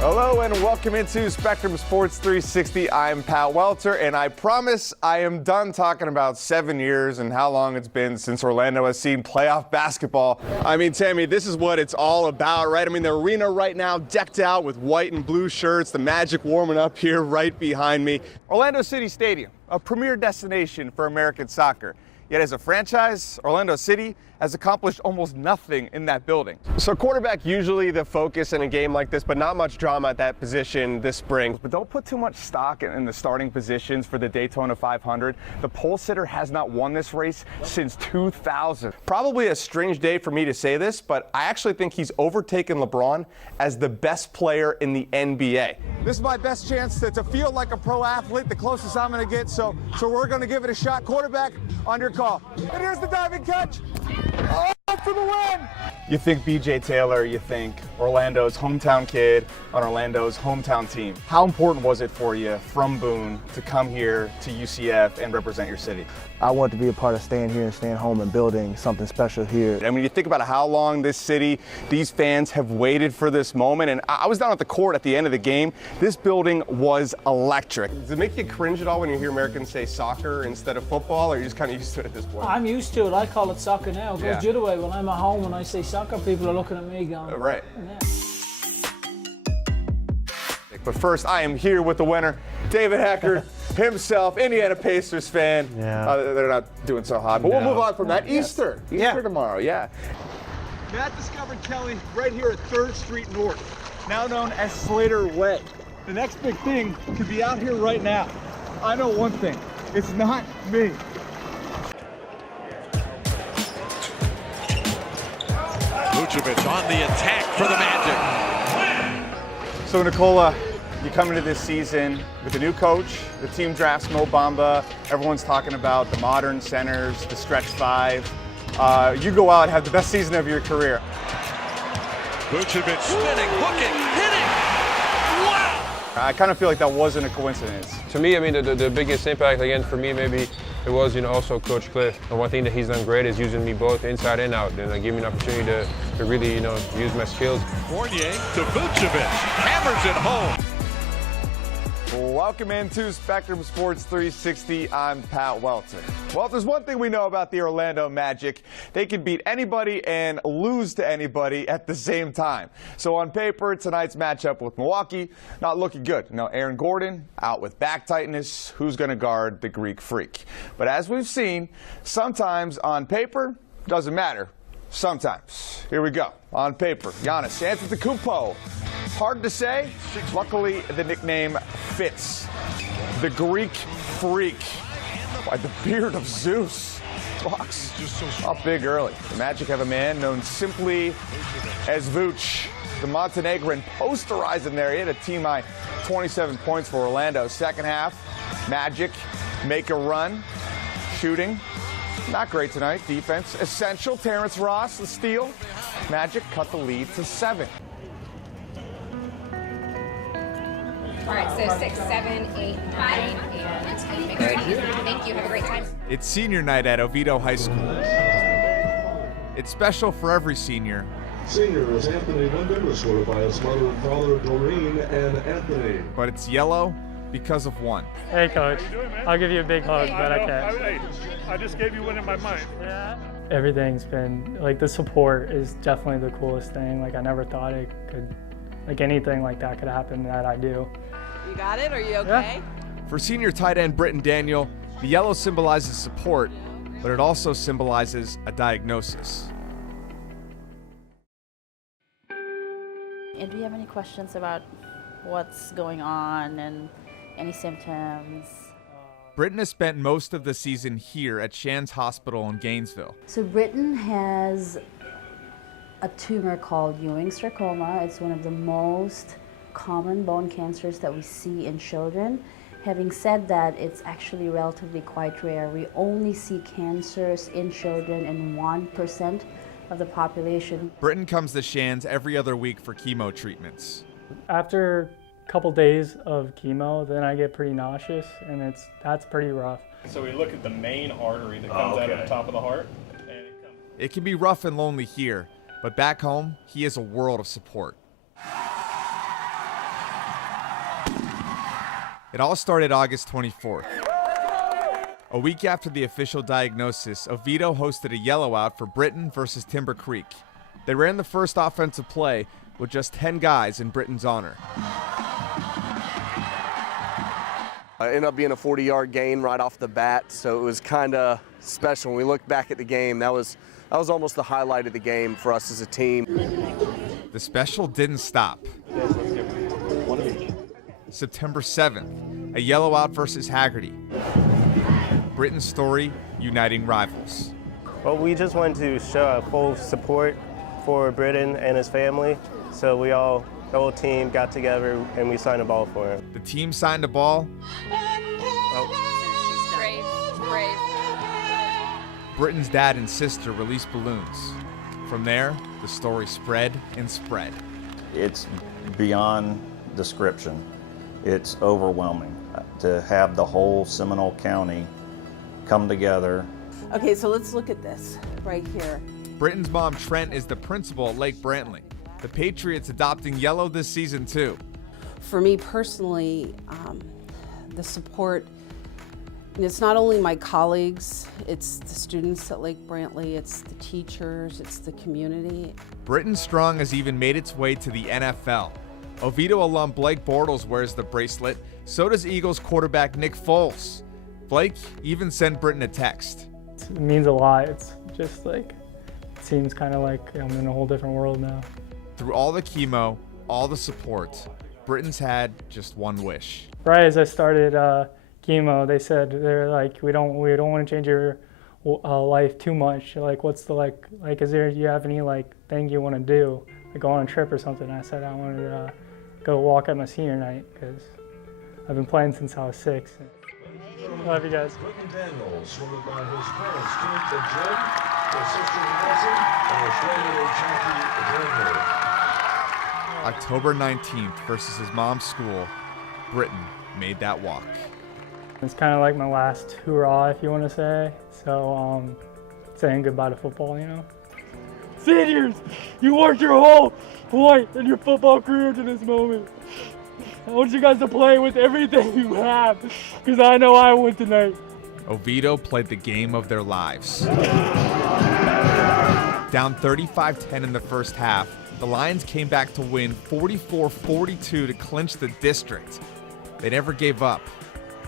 Hello and welcome into Spectrum Sports 360. I'm Pat Welter, and I promise I am done talking about 7 years and how long it's been since Orlando has seen playoff basketball. I mean, Tammy, this is what it's all about, right? I mean, the arena right now decked out with white and blue shirts, the Magic warming up here right behind me. Orlando City Stadium, a premier destination for American soccer. Yet as a franchise, Orlando City has accomplished almost nothing in that building. So quarterback usually the focus in a game like this, but not much drama at that position this spring. But don't put too much stock in the starting positions for the Daytona 500. The pole sitter has not won this race since 2000. Probably a strange day for me to say this, but I actually think he's overtaken LeBron as the best player in the NBA. This is my best chance to feel like a pro athlete, the closest I'm going to get, so we're going to give it a shot. Quarterback, on your call. And here's the diving catch. Oh, for the win! You think BJ Taylor, you think Orlando's hometown kid on Orlando's hometown team. How important was it for you from Boone to come here to UCF and represent your city? I want to be a part of staying here and staying home and building something special here. I mean, you think about how long this city, these fans have waited for this moment, and I was down at the court at the end of the game. This building was electric. Does it make you cringe at all when you hear Americans say soccer instead of football, or are you just kind of used to it at this point? I'm used to it. I call it soccer now. It goes Yeah. the other way. When I'm at home, when I say soccer, people are looking at me going, Right. Yeah. But first, I am here with the winner, David Hecker himself, Indiana Pacers fan. Yeah. They're not doing so hot, but we'll move on from that. Easter tomorrow, yeah. Matt discovered Kelly right here at 3rd Street North, now known as Slater Way. The next big thing could be out here right now. I know one thing, it's not me. Vucevic on the attack for the Magic. So, Nicola, you come into this season with a new coach. The team drafts Mo Bamba. Everyone's talking about the modern centers, the stretch five. You go out and have the best season of your career. Vucevic spinning, hooking, hitting. Wow! I kind of feel like that wasn't a coincidence. To me, I mean, the biggest impact, again, for me, maybe it was, also Coach Cliff. And one thing that he's done great is using me both inside and out, and give me an opportunity to really, use my skills. Fournier to Vucevic, hammers it home. Welcome into Spectrum Sports 360. I'm Pat Welter. Well, if there's one thing we know about the Orlando Magic, they can beat anybody and lose to anybody at the same time. So on paper, tonight's matchup with Milwaukee, not looking good. Aaron Gordon out with back tightness. Who's going to guard the Greek Freak? But as we've seen, sometimes on paper, doesn't matter. Sometimes. Here we go. On paper, Giannis Antetokounmpo. Hard to say. Luckily, the nickname fits. The Greek Freak. By the beard of Zeus. Bucks up big early. The Magic have a man known simply as Vooch. The Montenegrin posterizing there. He had a team-high 27 points for Orlando. Second half, Magic make a run. Shooting. Not great tonight. Defense essential. Terrence Ross, the steal. Magic cut the lead to 7. All right, so 6, 7, 8, 9, and thank you. Have a great time. It's senior night at Oviedo High School. It's special for every senior. Seniors Anthony Linden, escorted by his mother and father Doreen and Anthony. But it's yellow because of one. Hey, Coach. I'll give you a big hug, but I can't. I just gave you one in my mind. Yeah. Everything's been, the support is definitely the coolest thing. I never thought it could, anything like that could happen that I do. You got it? Are you okay? Yeah. For senior tight end Britton Daniel, the yellow symbolizes support, but it also symbolizes a diagnosis. And do you have any questions about what's going on and any symptoms? Britton has spent most of the season here at Shands Hospital in Gainesville. So Britton has a tumor called Ewing sarcoma. It's one of the most common bone cancers that we see in children. Having said that, it's actually relatively quite rare. We only see cancers in children in 1% of the population. Britton comes to Shands every other week for chemo treatments. After a couple days of chemo, then I get pretty nauseous, and that's pretty rough. So we look at the main artery that comes out of the top of the heart. And it can be rough and lonely here, but back home, he has a world of support. It all started August 24th. A week after the official diagnosis, Oviedo hosted a yellow out for Britain versus Timber Creek. They ran the first offensive play with just 10 guys in Britain's honor. It ended up being a 40-yard gain right off the bat, so it was kind of special. When we look back at the game, that was almost the highlight of the game for us as a team. The special didn't stop. September 7th, a yellow out versus Haggerty. Britain's story uniting rivals. Well, we just wanted to show full support for Britton and his family, so the whole team got together and we signed a ball for him. The team signed a ball. Brave. Britton's dad and sister released balloons. From there, the story spread and spread. It's beyond description. It's overwhelming to have the whole Seminole County come together. Okay, so let's look at this right here. Britton's mom, Trent, is the principal at Lake Brantley. The Patriots adopting yellow this season, too. For me personally, the support, and it's not only my colleagues, it's the students at Lake Brantley, it's the teachers, it's the community. Britton Strong has even made its way to the NFL. Oviedo alum Blake Bortles wears the bracelet. So does Eagles quarterback Nick Foles. Blake even sent Britton a text. It means a lot. It's just like, it seems kind of like I'm in a whole different world now. Through all the chemo, all the support, Britton's had just one wish. Right as I started chemo, they said, they're like, we don't want to change your life too much. Like, what's the do you have any thing you want to do? Like go on a trip or something. I said I wanted to go walk at my senior night because I've been playing since I was 6. Love you guys. Britton Daniel, sorted by his parents, Jake and Jim, his sister Nancy, and his grandmother Jackie Daniel. October 19th versus his mom's school, Britton made that walk. It's kind of like my last hurrah, if you want to say. So, saying goodbye to football, you know. Seniors, you worked your whole life and your football career to this moment. I want you guys to play with everything you have, because I know I would tonight. Oviedo played the game of their lives. Down 35-10 in the first half, the Lions came back to win 44-42 to clinch the district. They never gave up,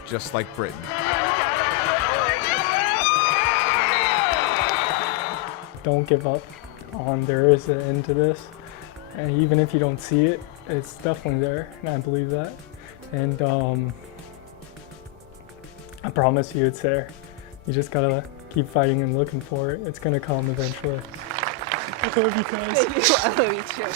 just like Britton. Don't give up. There is an end to this, and even if you don't see it, it's definitely there, and I believe that. And I promise you it's there. You just gotta keep fighting and looking for it. It's gonna come eventually. I love you guys. Thank you. I love you too.